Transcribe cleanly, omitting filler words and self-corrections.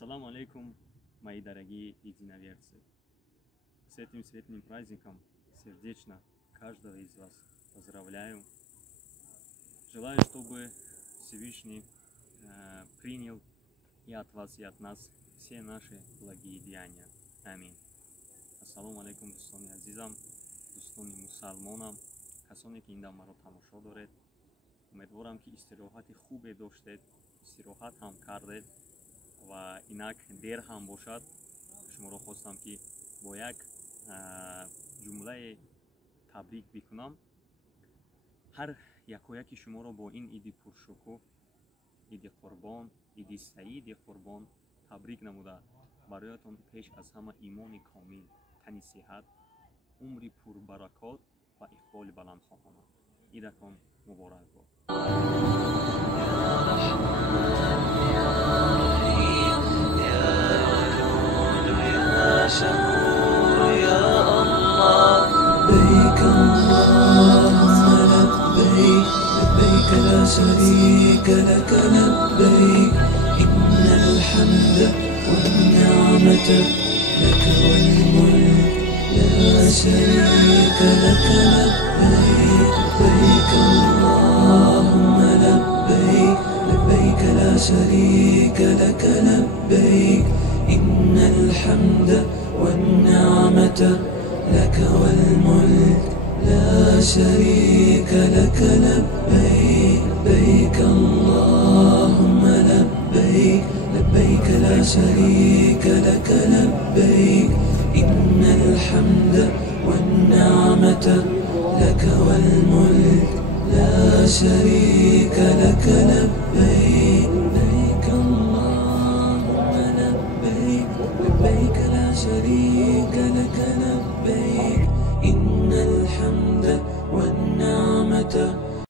Ассаламу алейкум, мои дорогие единоверцы. С этим светлым праздником сердечно каждого из вас поздравляю. Желаю, чтобы Всевышний принял и от вас, и от нас все наши благие деяния. Амин. Ассаламу алейкум, дустони азизам, дустони мусалмонам, касоне ки инда маро тамошо доред. Умедворам ки истироҳати хубе доштед, истироҳат ҳам кардед ва инак дер ҳам бошад. Шуморо хостам ки бо як ҷумлае табрик бикунам. ҳар якояки шуморо бо ин иди пуршукӯҳ, иди қурбон, иди саиди қурбон табрик намуда бароятон пеш аз ҳама имони комил, тани сиҳат, умри пурбаракот ва иқболи баланд хоҳонам. идакон муборак бод. شكور يا الله لبيك اللهم لبيك لبيك لا شريك لك لبيك إن الحمد والنعمة لك والملك لا شريك لك لبيك لبيك اللهم لبيك لبيك لا شريك لك لبيك إن الحمد والنعمة لك والملك لا شريك لك لبيك لبيك اللهم لبيك لبيك لا شريك لك لبيك إن الحمد والنعمة لك والملك لا شريك لك لبيك لبيك اللهم لبيك لبيك لا شريك